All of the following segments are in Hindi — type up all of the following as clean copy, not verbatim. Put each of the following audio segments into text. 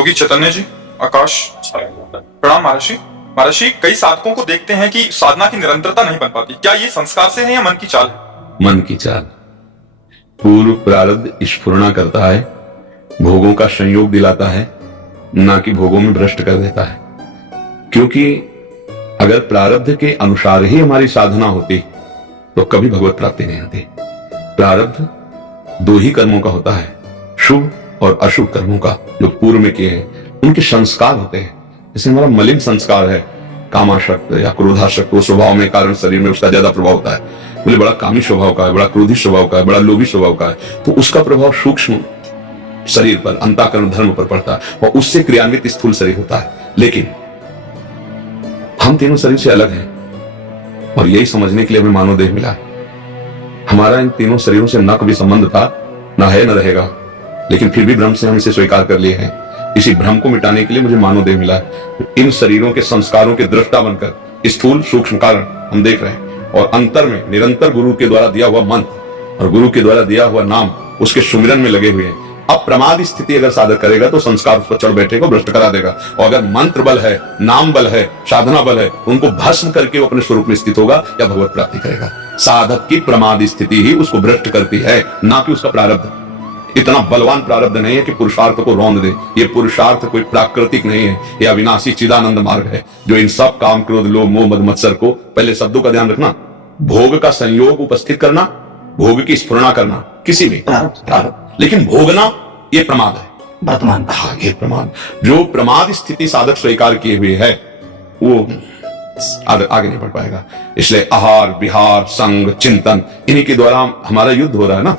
योगी चैतन्य जी, आकाश। प्रणाम महर्षि। महर्षि, कई साधकों को देखते हैं कि साधना की निरंतरता नहीं बन पाती। क्या ये संस्कार से है या मन की चाल है? मन की चाल। पूर्व प्रारब्ध स्फुरना करता है, भोगों का संयोग दिलाता है, ना कि भोगों में भ्रष्ट कर देता है। क्योंकि अगर प्रारब्ध के अनुसार ही हमारी साधना होती तो कभी भगवत प्राप्ति नहीं होती। प्रारब्ध दो ही कर्मों का होता है, शुभ और अशुभ कर्मों का, जो पूर्व में किए हैं उनके संस्कार होते हैं। जैसे हमारा मलिन संस्कार है, कामाशक्त या क्रोधाशक्त, वो स्वभाव में कारण शरीर में उसका ज्यादा प्रभाव होता है। बोले बड़ा कामी स्वभाव का है, बड़ा क्रोधी स्वभाव का है, बड़ा लोभी स्वभाव का है, तो उसका प्रभाव सूक्ष्म शरीर पर, अंतःकरण धर्म पर पड़ता है और उससे क्रियान्वित स्थूल शरीर होता है। लेकिन हम तीनों शरीर से अलग हैं और यही समझने के लिए हमें मानव देह मिला है। हमारा इन तीनों शरीरों से न कभी संबंध था, न है, न रहेगा, लेकिन फिर भी भ्रम से हम इसे स्वीकार कर लिए हैं। इसी भ्रम को मिटाने के लिए मुझे मानव देह मिला है। इन शरीरों के संस्कारों के दृष्टा बनकर स्थूल सूक्ष्म कारण हम देख रहे हैं और अंतर में निरंतर गुरु के द्वारा दिया हुआ मंत्र और गुरु के द्वारा दिया हुआ नाम, उसके सुमिरन में लगे हुए हैं। अब प्रमाद स्थिति अगर साधक करेगा तो संस्कार उस पर चढ़ बैठेगा, भ्रष्ट करा देगा। और अगर मंत्र बल है, नाम बल है, साधना बल है, उनको भस्म करके वो अपने स्वरूप में स्थित होगा या भगवत प्राप्ति करेगा। साधक की प्रमाद स्थिति ही उसको भ्रष्ट करती है, ना कि उसका प्रारब्ध। इतना बलवान प्रारब्ध नहीं है कि पुरुषार्थ को रौंद दे। ये पुरुषार्थ कोई प्राकृतिक नहीं है, ये अविनाशी चिदानंद मार्ग है, जो इन सब काम, क्रोध, लोभ, मोह, मद, मत्सर को, पहले शब्दों का ध्यान रखना, भोग का संयोग उपस्थित करना, भोग की स्फुरना करना, किसी भी प्रारब्ध, लेकिन भोगना ये प्रमाद है, वर्तमान। हाँ, ये प्रमाद। जो प्रमाद स्थिति साधक स्वीकार किए हुए है वो आगे नहीं बढ़ पाएगा। इसलिए आहार, विहार, संग, चिंतन, इन्हीं के द्वारा हमारा युद्ध हो रहा है ना।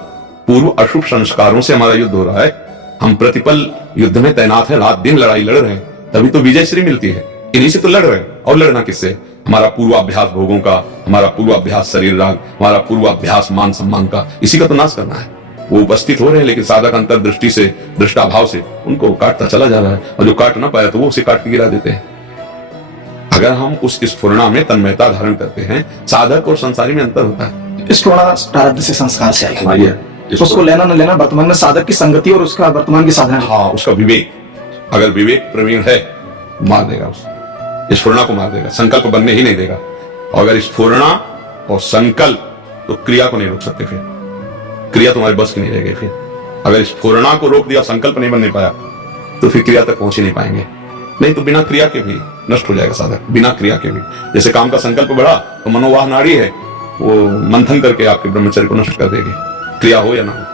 पूर्व अशुभ संस्कारों से हमारा युद्ध हो रहा है। हम प्रतिपल युद्ध में तैनात है, रात दिन लड़ाई लड़ रहे हैं, तभी तो विजय श्री मिलती है। इन्हीं से तो लड़ रहे हैं। और लड़ना किससे? हमारा पूर्वाभ्यास भोगों का, हमारा पूर्वाभ्यास शरीर राग, हमारा पूर्वाभ्यास मान सम्मान का, इसी का तो नाश करना है। वो उपस्थित हो रहे हैं, लेकिन साधक अंतर्दृष्टि से, दृष्टाभाव से उनको काटता चला जा रहा है, और जो काट ना पाया तो वो उसे काट के गिरा देते हैं। अगर हम उस स्फुरना में तन्मयता धारण करते हैं, साधक और संसारी में अंतर होता है। स्फुरना प्रारब्ध से संस्कार से आई, उसको लेना न लेना वर्तमान में साधक की संगति और उसका वर्तमान की साधना। हाँ, उसका विवेक, अगर विवेक प्रवीण है मार देगा, उस स्फुरना को मार देगा, संकल्प बनने ही नहीं देगा। और अगर स्फुरना और संकल्प, तो क्रिया को नहीं रोक सकते, फिर क्रिया तुम्हारे बस की नहीं रहेगी। फिर अगर स्फुरना को रोक दिया, संकल्प नहीं बनने पाया, तो फिर क्रिया तक पहुंच ही नहीं पाएंगे। नहीं तो बिना क्रिया के भी नष्ट हो जाएगा साधक, बिना क्रिया के भी। जैसे काम का संकल्प बढ़ा तो मनोवाह नाड़ी है, वो मंथन करके आपके ब्रह्मचर्य को नष्ट कर देगी, क्रिया हो या ना हो।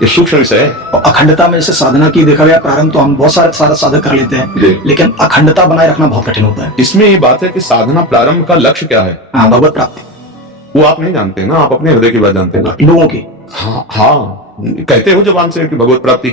ये सूक्ष्म विषय है। और अखंडता में जैसे साधना की देखा गया, प्रारंभ तो हम बहुत सारे साधक कर लेते हैं, लेकिन अखंडता बनाए रखना बहुत कठिन होता है। इसमें ये बात है कि साधना प्रारंभ का लक्ष्य क्या है? हाँ, भगवत प्राप्ति। वो आप नहीं जानते ना, आप अपने हृदय की बात जानते हैं, लोगों की। हाँ हाँ, कहते हो जबान से कि भगवत प्राप्ति,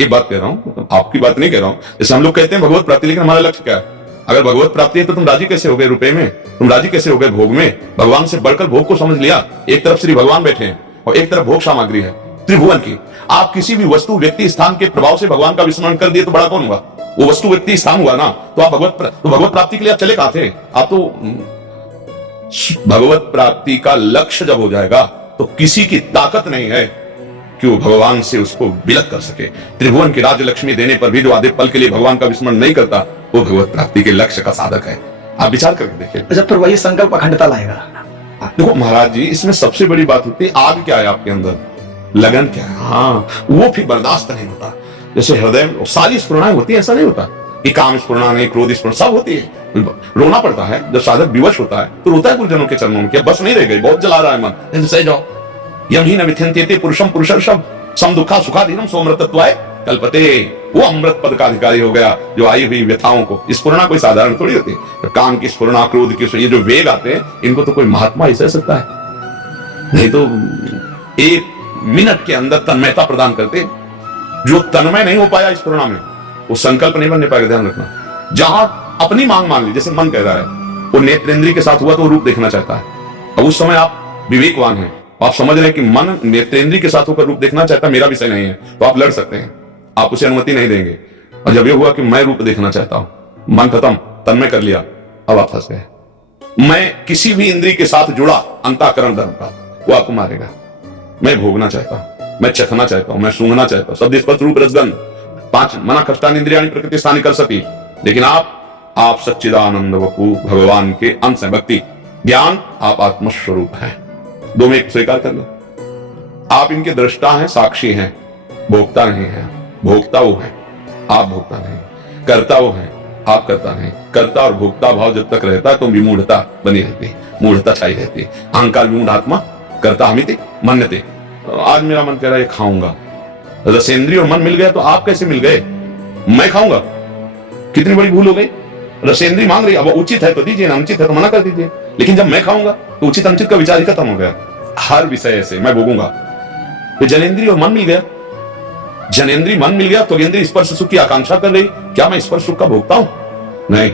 एक बात कह रहा हूँ, आपकी बात नहीं कह रहा हूँ। जैसे हम लोग कहते हैं भगवत प्राप्ति, लेकिन हमारा लक्ष्य क्या है? अगर भगवत प्राप्ति है तो तुम राजी कैसे हो गए रुपए में, तुम राजी कैसे हो गए भोग में? भगवान से बढ़कर भोग को समझ लिया। एक तरफ श्री भगवान बैठे हैं और एक तरफ भोग सामग्री है त्रिभुवन की। आप किसी भी वस्तु, व्यक्ति, स्थान के प्रभाव से भगवान का विस्मरण कर दिए तो बड़ा कौन हुआ? वो वस्तु, व्यक्ति, स्थान हुआ ना। तो आप भगवत प्राप्ति के लिए आप चले कहां थे? आप तो भगवत प्राप्ति का लक्ष्य जब हो जाएगा तो किसी की ताकत नहीं है कि वो भगवान से उसको विलक कर सके। त्रिभुवन की राज्य लक्ष्मी देने पर भी जो आधे पल के लिए भगवान का विस्मरण नहीं करता, वो भगवत प्राप्ति के लक्ष्य का साधक है। आप विचार करके देखिए। जब फिर वही संकल्प अखंडता लाएगा। देखो महाराज जी, इसमें सबसे बड़ी बात होती है आग क्या है आपके अंदर, लगन क्या है। हाँ, वो फिर बर्दाश्त नहीं होता। जैसे हृदय में सारी स्फुरणाएं होती है, ऐसा नहीं होता कि काम स्फुरना नहीं, क्रोध स्फुरना, सब होती है। रोना पड़ता है जब साधक विवश होता है, तो रोता है गुरुजनों के चरणों में, क्या बस नहीं रह गई, बहुत जला रहा है मन, सह जाओ। यम ही न विथ्यन्त्येते पुरुषम पुरुषर्षभ सम दुखा सुखाधीनम सोमृतत्वाय कल्पते। वो अमृत पद का अधिकारी हो गया, जो आई हुई व्यथाओं को। स्फुरना कोई साधारण थोड़ी होती है। काम की स्फुरना, क्रोध की, ये जो वेग आते हैं, इनको तो कोई महात्मा ही सह सकता है। नहीं तो एक मिनट के अंदर तन्मयता प्रदान करते। जो तन्मय नहीं हो पाया स्फुरना में, वो संकल्प नहीं बनने पाएगा। ध्यान रखना, जहां अपनी मांग मान ली, जैसे मन कह रहा है, वो नेत्रेंद्रिय के साथ हुआ तो वो रूप देखना चाहता है। अब उस समय आप विवेकवान हैं, आप समझ रहे हैं कि मन नेत्रेंद्रिय के साथ होकर रूप देखना चाहता है, मेरा विषय नहीं है, तो आप लड़ सकते हैं, आप उसे अनुमति नहीं देंगे। और जब ये हुआ कि मैं रूप देखना चाहता हूं, मन खत्म, तन्मय कर लिया, अब आप फंस गए। मैं किसी भी इंद्रिय के साथ जुड़ा अंतःकरण धर्म का, वो आपको मारेगा। मैं भोगना चाहता हूं, मैं चखना चाहता हूं, मैं सूंघना चाहता हूं, शब्द स्पर्श रूप रसगंध, पांच मना कष्टान इंद्रियाणी प्रकृति स्थानी कर सकी, लेकिन आप सच्चिदानंद वपु भगवान के अंश हैं। भक्ति ज्ञान, आप आत्मस्वरूप हैं। दो में एक स्वीकार कर लो। आप इनके दृष्टा हैं, साक्षी हैं, भोक्ता नहीं है। भोक्ता वो है, आप भोक्ता नहीं। कर्ता वो है, आप करता नहीं। कर्ता और भोक्ता भाव जब तक रहता है तो विमूढ़ता बनी रहती, मूढ़ता छाई रहती। अहंकार विमूढ़ आत्मा कर्ता हमिति मन्यते। आज मेरा मन कह रहा है ये खाऊंगा, रसेंद्रिय और मन मिल गया तो आप कैसे मिल गए? मैं खाऊंगा, कितनी बड़ी भूल हो गई। रसेंद्रिय मांग रही, अब उचित है तो दीजिए, अनुचित है तो मना कर दीजिए। लेकिन जब मैं खाऊंगा तो उचित अनुचित का विचार ही खत्म हो गया। हर विषय से मैं भोगूंगा। तो जनेन्द्रिय और मन मिल गया, जनेन्द्रिय मन मिल गया तो त्वगेन्द्रिय स्पर्श सुख की आकांक्षा कर रही। क्या मैं स्पर्श सुख का भोगता हूं? नहीं।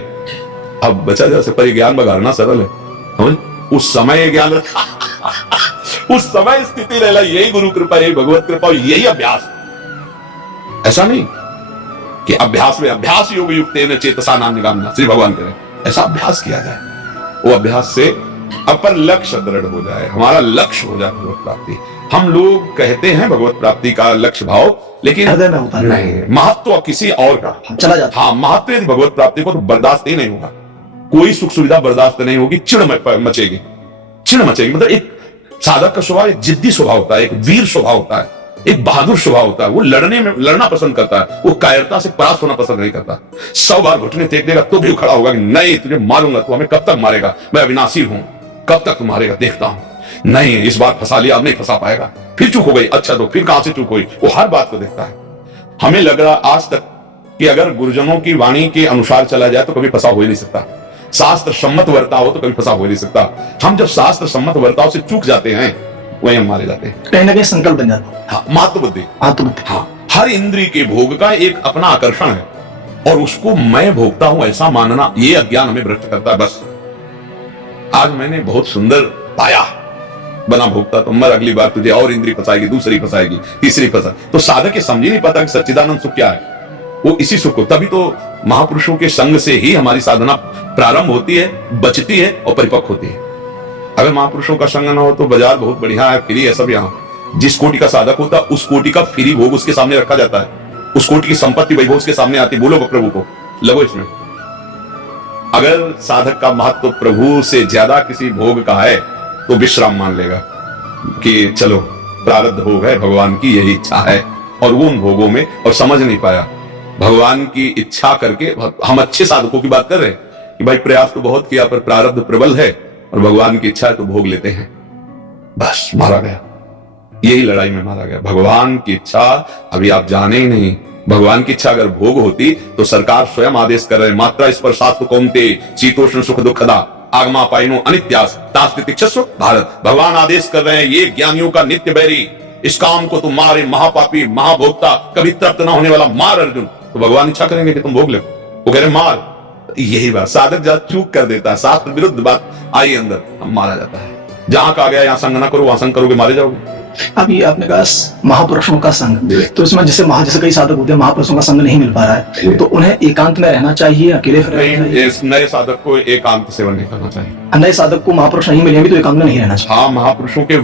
अब बचा जैसे पर ज्ञान बगाड़ना सरल है, समझ? उस समय ज्ञान उस समय स्थिति रहना, यही गुरु कृपा, यही भगवत कृपा, यही अभ्यास। ऐसा नहीं कि अभ्यास में अभ्यास योग युक्त चेतसा नाम निगामना श्री भगवान करें, ऐसा अभ्यास किया जाए। वो अभ्यास से अपर लक्ष्य दृढ़ हो जाए, हमारा लक्ष्य हो जाए भगवत प्राप्ति। हम लोग कहते हैं भगवत प्राप्ति का लक्ष्य भाव, लेकिन हृदय में होता नहीं, महत्व किसी और का चला जाता। हाँ, महत्व यदि भगवत प्राप्ति को तो बर्दाश्त ही नहीं होगा। कोई सुख सुविधा बर्दाश्त नहीं होगी, चिड़ मचेगी, चिड़ मचेगी। मतलब एक साधक का स्वभाव एक जिद्दी स्वभाव होता है, एक वीर स्वभाव होता है, एक बहादुर स्वभाव होता है। वो लड़ना पसंद करता है, वो कायरता से परास्त होना पसंद नहीं करता। 100 बार घुटने फेंक देगा तो भी खड़ा होगा कि नहीं, तुझे मारूंगा, तू हमें कब तक मारेगा, मैं अविनाशी हूं, कब तक तू मारेगा देखता हूं। नहीं, इस बार फंसा लिया, अब नहीं फंसा पाएगा। फिर चूक हो गई, अच्छा तो फिर कहां से चूक हुई, वो हर बात को देखता है। हमें लग रहा आज तक कि अगर गुरुजनों की वाणी के अनुसार चला जाए तो कभी फंसा हो ही नहीं सकता। शास्त्र सम्मत वर्ताव हो तो कभी फंसा हो ही नहीं सकता। हम जब शास्त्र सम्मत वर्ताव से चूक जाते हैं वही हम मारे जाते हैं। कहीं ना कहीं संकल्प बन जाता है। हाँ, महत्वबुद्धि। हाँ, हर इंद्रिय के भोग का एक अपना आकर्षण है, और उसको मैं भोगता हूं ऐसा मानना, ये अज्ञान हमें भ्रष्ट करता है। बस आज मैंने बहुत सुंदर पाया, बना भोगता तो मर, अगली बार तुझे और इंद्रिय फंसाएगी, दूसरी फंसाएगी, तीसरी फंसा। तो साधक ये समझ ही नहीं पाता कि सच्चिदानंद सुख क्या है। वो इसी सुख को, तभी तो महापुरुषों के संग से ही हमारी साधना प्रारंभ होती है, बचती है और परिपक्व होती है। अगर महापुरुषों का संग ना हो तो बाजार बहुत बढ़िया है, फ्री है सब। यहाँ जिस कोटि का साधक होता है उस कोटि का फ्री भोग उसके सामने रखा जाता है, उस कोटि की संपत्ति वैभव उसके सामने आती। बोलो प्रभु को, लगो इसमें। अगर साधक का महत्व प्रभु से ज्यादा किसी भोग का है तो विश्राम मान लेगा कि चलो प्रारब्ध भोग है, भगवान की यही इच्छा है, और वो उन भोगों में और समझ नहीं पाया। भगवान की इच्छा करके हम अच्छे साधकों की बात कर रहे हैं कि भाई प्रयास तो बहुत किया पर प्रारब्ध प्रबल है और भगवान की इच्छा है तो भोग लेते हैं, बस मारा गया। यही लड़ाई में मारा गया। भगवान की इच्छा अभी आप जाने ही नहीं। भगवान की इच्छा अगर भोग होती तो सरकार स्वयं आदेश कर रहे, मात्रा स्पर्शास्तु कौन्ते शीतोष्ण सुख दुखदा आगमा पाइनो अनित्यास तास्तितिक्षस्व भारत। भगवान आदेश कर रहे हैं, ये ज्ञानियों का नित्य बैरी, इस काम को तुम मारे, महापापी महाभोक्ता, कभी तृप्त न होने वाला, मार अर्जुन। तो भगवान इच्छा करेंगे कि तुम भोग लो, वो कह रहे मार। यही बात साधक जब चूक कर देता है, शास्त्र विरुद्ध बात आई अंदर, हम मारा जाता है। जहां कहा गया यहाँ संग ना करो, वहां संग करोगे मारे जाओगे। अब ये आपने कहा महापुरुषों का संग, तो इसमें जैसे कई साधक होते हैं महापुरुषों का संग नहीं मिल पा रहा है, तो उन्हें एकांत में रहना चाहिए, अकेले नए साधक को एकांत सेवन नहीं करना चाहिए। नए साधक को महापुरुष नहीं मिले भी तो एकांत में नहीं रहना चाहिए। हाँ, महापुरुषों के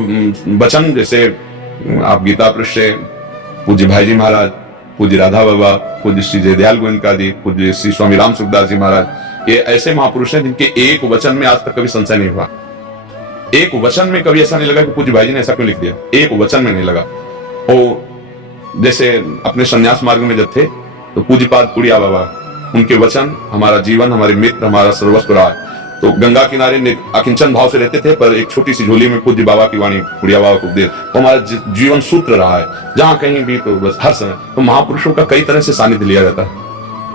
वचन, जैसे आप गीता पृष्ठ से पूज्य भाई जी महाराज, पूज्य राधा बाबा, पूज्य श्री जयदयाल गोविंद जी, पूज्य श्री स्वामी राम सुखदास जी महाराज, ये ऐसे महापुरुष हैं जिनके एक वचन में आज तक कभी संशय नहीं हुआ। एक वचन में कभी ऐसा नहीं लगा कि पूज्य भाई जी ने ऐसा क्यों लिख दिया, एक वचन में नहीं लगा। वो जैसे अपने संन्यास मार्ग में जब थे तो पूज्यपाद उड़िया बाबा, उनके वचन हमारा जीवन, हमारे मित्र, हमारा सर्वस्व रहा। तो गंगा किनारे अकिंचन भाव से रहते थे, पर एक छोटी सी झोली में पूज्य बाबा की वाणी, उड़िया बाबा को उपदेश, तो हमारा जीवन सूत्र रहा है जहां कहीं भी, तो बस हर समय। तो महापुरुषों का कई तरह से सानिध्य लिया जाता है,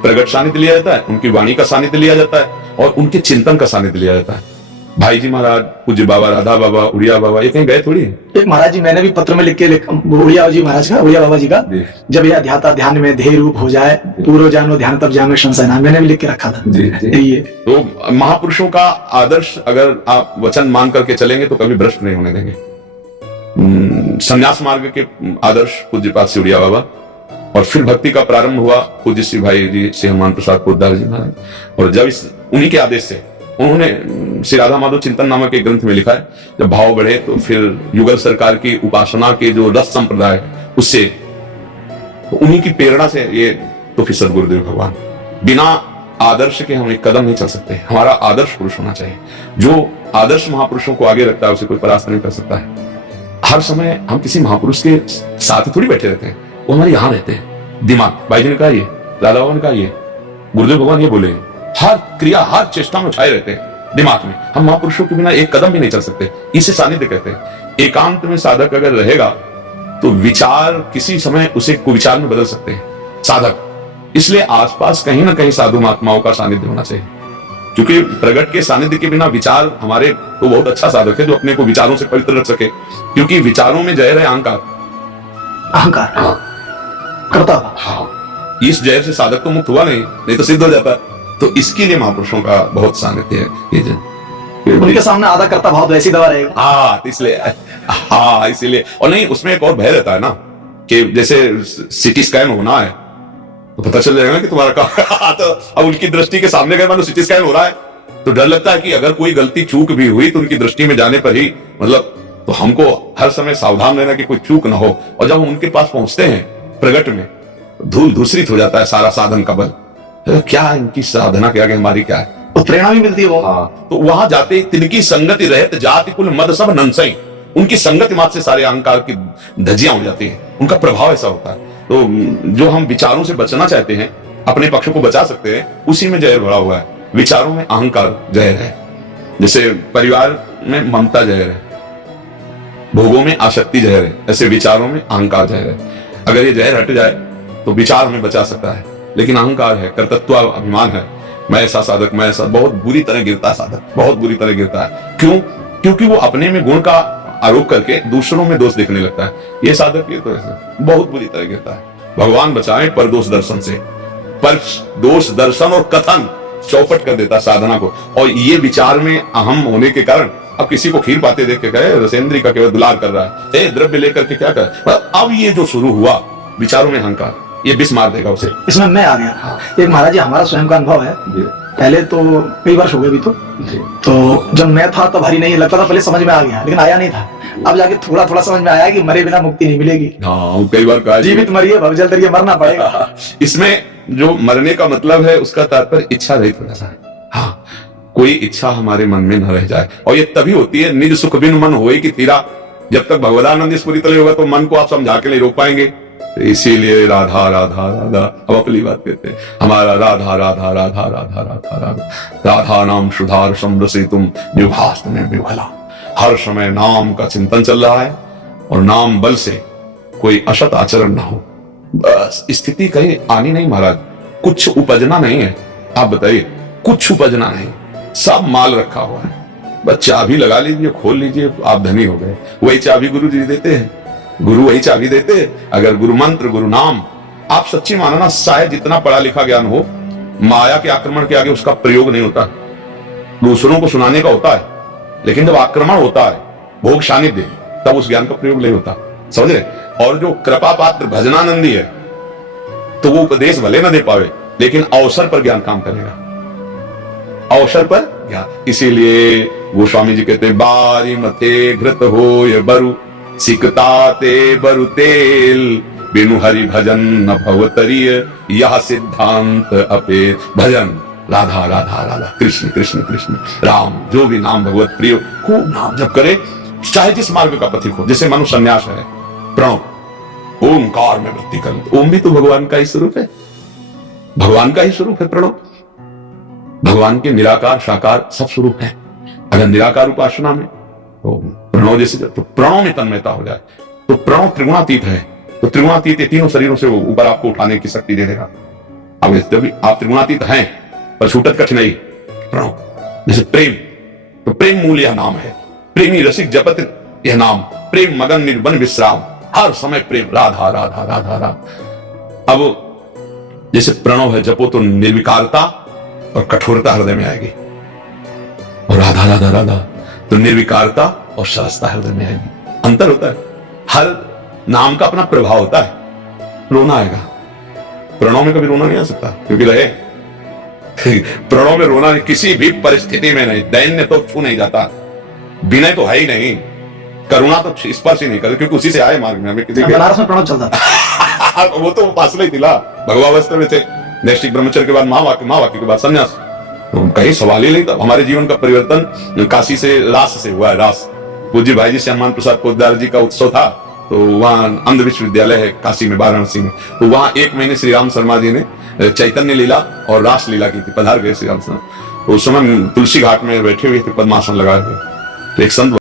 प्रगट सानिध्य लिया जाता है, उनकी वाणी का सानिध्य लिया जाता है, और उनके चिंतन का सानिध्य लिया जाता है। भाई जी महाराज, पूज्य बाबा, राधा बाबा, उड़िया बाबा, ये कहीं गए थोड़ी है। एक महाराज जी, मैंने भी पत्र में लिख के उड़िया जी महाराज का, उड़िया बाबा जी का, जब यह ध्याता ध्यान में ध्येय रूप हो जाए, पूर्व जानो ध्यान तब जानो संशय ना, मैंने भी लिख के रखा था। ये तो महापुरुषों का आदर्श अगर आप वचन मान करके चलेंगे तो कभी भ्रष्ट नहीं होने देंगे। संन्यास मार्ग के आदर्श पूज्यपाद श्री उड़िया बाबा, और फिर भक्ति का प्रारंभ हुआ पूज्य श्री भाई जी श्री हनुमान प्रसाद पोद्दार जी महाराज। और जब उन्हीं के आदेश से उन्होंने श्री राधा माधव चिंतन नामक एक ग्रंथ में लिखा है, जब भाव बढ़े तो फिर युगल सरकार की उपासना के जो रस संप्रदाय उससे, तो उन्हीं की प्रेरणा से ये तो फिर सदगुरुदेव भगवान। बिना आदर्श के हम एक कदम नहीं चल सकते। हमारा आदर्श पुरुष होना चाहिए। जो आदर्श महापुरुषों को आगे रखता है उसे कोई परास्त नहीं कर सकता है। हर समय हम किसी महापुरुष के साथ थोड़ी बैठे रहते हैं, वो हमारे यहाँ रहते हैं। दिमाग, भाई जी ने कहा ये, दादा बाबा ने कहा ये, गुरुदेव भगवान ये बोले, हर क्रिया हर चेष्टा में छाए रहते हैं दिमाग में। हम महापुरुषों के बिना एक कदम भी नहीं चल सकते। इसे सानिध्य कहते हैं। एकांत में साधक अगर रहेगा तो विचार किसी समय उसे कुविचार में बदल सकते हैं साधक। इसलिए आसपास कहीं ना कहीं साधु महात्माओं का सानिध्य होना चाहिए, क्योंकि प्रगट के सानिध्य के बिना विचार हमारे तो बहुत अच्छा साधक है जो अपने को विचारों से पवित्र रख सके, क्योंकि विचारों में जहर है अहंकार। अहंकार हाँ करता हाँ, इस जहर से साधक तो मुक्त हुआ नहीं तो सिद्ध हो जाता। तो इसके लिए महापुरुषों का बहुत सानिध्य है। ये उनके सामने आधा करता भाव वैसी दवा रहेगा। हाँ इसलिए, हाँ इसीलिए। और नहीं, उसमें एक और भय रहता है ना कि जैसे सिटी स्कैन होना है तो पता चल जाएगा कि तुम्हारा कहा तो अब उनकी दृष्टि के सामने गए, मानो सिटी स्कैन हो रहा है तो डर लगता है कि अगर कोई गलती चूक भी हुई तो उनकी दृष्टि में जाने पर ही मतलब, तो हमको हर समय सावधान रहना कि कोई चूक ना हो। और जब हम उनके पास पहुंचते हैं प्रगट में, धूल धूसरित हो जाता है सारा साधन का बल। तो क्या इनकी साधना के आगे हमारी क्या है, तो प्रेरणा भी मिलती है वो। हाँ, तो वहां जाते तिनकी संगति रहत जाति कुल मद सब नंसई। उनकी संगति मात्र से सारे अहंकार की धज्जियां उड़ जाती हैं। उनका प्रभाव ऐसा होता है। तो जो हम विचारों से बचना चाहते हैं, अपने पक्ष को बचा सकते हैं, उसी में जहर भरा हुआ है। विचारों में अहंकार जहर है। जैसे परिवार में ममता जहर है, भोगों में आसक्ति जहर है, ऐसे विचारों में अहंकार जहर है। अगर ये जहर हट जाए तो विचार हमें बचा सकता है। लेकिन अहंकार है, कर्तृत्व अभिमान है, मैं ऐसा साधक, मैं ऐसा, बहुत बुरी तरह गिरता है साधक, बहुत बुरी तरह गिरता है। क्यों? क्योंकि वो अपने में गुण का आरोप करके दूसरों में दोष देखने लगता है। ये साधक ये तो ऐसे बहुत बुरी तरह गिरता है। भगवान बचाए पर दोष दर्शन से। पर दोष दर्शन और कथन चौपट कर देता साधना को। और ये विचार में अहम होने के कारण अब किसी को खीर पाते देख के कहे रसेंद्री का केवल दुलार कर रहा है, द्रव्य लेकर के क्या कर। अब ये जो शुरू हुआ विचारों में अहंकार, ये विष मार देगा उसे। इसमें मैं आ गया। एक महाराज जी हमारा स्वयं का अनुभव है। पहले तो कई वर्ष हो गए अभी तो जब मैं था तब हरी नहीं लगता था, पहले समझ में आ गया लेकिन आया नहीं था। अब जाके थोड़ा थोड़ा समझ में आया कि मरे बिना मुक्ति नहीं मिलेगी। हाँ, कई बार कहा जीवित मरिए भवजल तरिए मरना पड़ेगा। इसमें जो मरने का मतलब है उसका तात्पर्य इच्छा रहित हो जाता है। हाँ, कोई इच्छा हमारे मन में न रह जाए। और ये तभी होती है निज सुख बिन मन होए कि तीरा। जब तक भगवदानंद स्फुरी तले होगा तो मन को आप समझा के नहीं रोक पाएंगे। तो इसीलिए राधा राधा राधा, अब अपनी बात कहते हैं, हमारा राधा राधा राधा राधा राधा राधा राधा नाम सुधार समरसी तुम विभास में विभला। हर समय नाम का चिंतन चल रहा है और नाम बल से कोई असत आचरण ना हो। बस स्थिति कहीं आनी नहीं महाराज, कुछ उपजना नहीं है। आप बताइए, कुछ उपजना नहीं, सब माल रखा हुआ है। बस चाबी लगा लीजिए, खोल लीजिए, आप धनी हो गए। वही चाबी गुरु जी देते हैं, गुरु वही चाबी देते हैं। अगर गुरु मंत्र गुरु नाम, आप सच्ची मानो ना, शायद जितना पढ़ा लिखा ज्ञान हो, माया के आक्रमण के आगे उसका प्रयोग नहीं होता। दूसरों को सुनाने का होता है, लेकिन जब आक्रमण होता है, भोग सानिध्य, तब उस ज्ञान का प्रयोग नहीं होता। समझ रहे? और जो कृपा पात्र भजनानंदी है तो वो उपदेश भले ना दे पावे, लेकिन अवसर पर ज्ञान काम करेगा, अवसर पर ज्ञान। इसीलिए गोस्वामी जी कहते हैं, बारी मथे घृत हो ये बरु सिकता ते बरु तेल, बिनु हरि भजन न भवतरिय यह सिद्धांत अपे। भजन राधा राधा राधा, कृष्ण कृष्ण कृष्ण राम, जो भी नाम भगवत प्रिय, खूब नाम जप करे, चाहे जिस मार्ग का पथिक हो। जैसे मनु संन्यास है, प्रणव, ओंकार में वृत्ति कर। ओम भी तो भगवान का ही स्वरूप है, भगवान का ही स्वरूप है प्रणव। भगवान के निराकार साकार सब स्वरूप है। अगर निराकार उपासना में तो प्रणव जैसे, तो प्रणव में तन्मयता हो जाए तो प्रणव त्रिगुणातीत है। तो त्रिगुणातीत तीनों शरीरों से ऊपर आपको उठाने की शक्ति दे देगा। अब जब आप त्रिगुणातीत हैं पर छूटत कठिनाई प्रणव। जैसे प्रेम, तो प्रेम मूल यह नाम है, प्रेमी रसिक जपत यह नाम, प्रेम मगन निर्बन विश्राम, हर समय प्रेम, राधा राधा राधा राधा। अब जैसे प्रणव है, जपो तो निर्विकारता और कठोरता हृदय में आएगी, और राधा राधा राधा तो निर्विकारता और सरसता हृदय में आएगी। अंतर होता है, हर नाम का अपना प्रभाव होता है। रोना आएगा, प्रणव में कभी रोना नहीं आ सकता, क्योंकि रहे प्रणव में रोना किसी भी परिस्थिति में नहीं। दैन्य तो छू नहीं जाता, विनय तो है ही नहीं, करुणा तो स्पर्श ही नहीं करती, क्योंकि उसी से आए मार्ग में। हमें किसी बनारस में प्रणव चलता था। वो तो पास ही थिला भगवावस्था में थे। नैष्ठिक ब्रह्मचर्य के बाद महावाक्य के बाद संन्यास। तो कहीं सवाल ही नहीं था। हमारे जीवन का परिवर्तन काशी से रास से हुआ है। रास पूज्य भाई जी श्यामान प्रसाद पोद्दार जी का उत्सव था, तो वहाँ अंध विश्वविद्यालय है काशी में, वाराणसी में, तो वहाँ 1 महीने श्री राम शर्मा जी ने चैतन्य लीला और रास लीला की थी। पधार गए श्री राम शर्मा। तो उस समय तुलसी घाट में बैठे हुए थे पद्मासन लगाए हुए। तो एक संत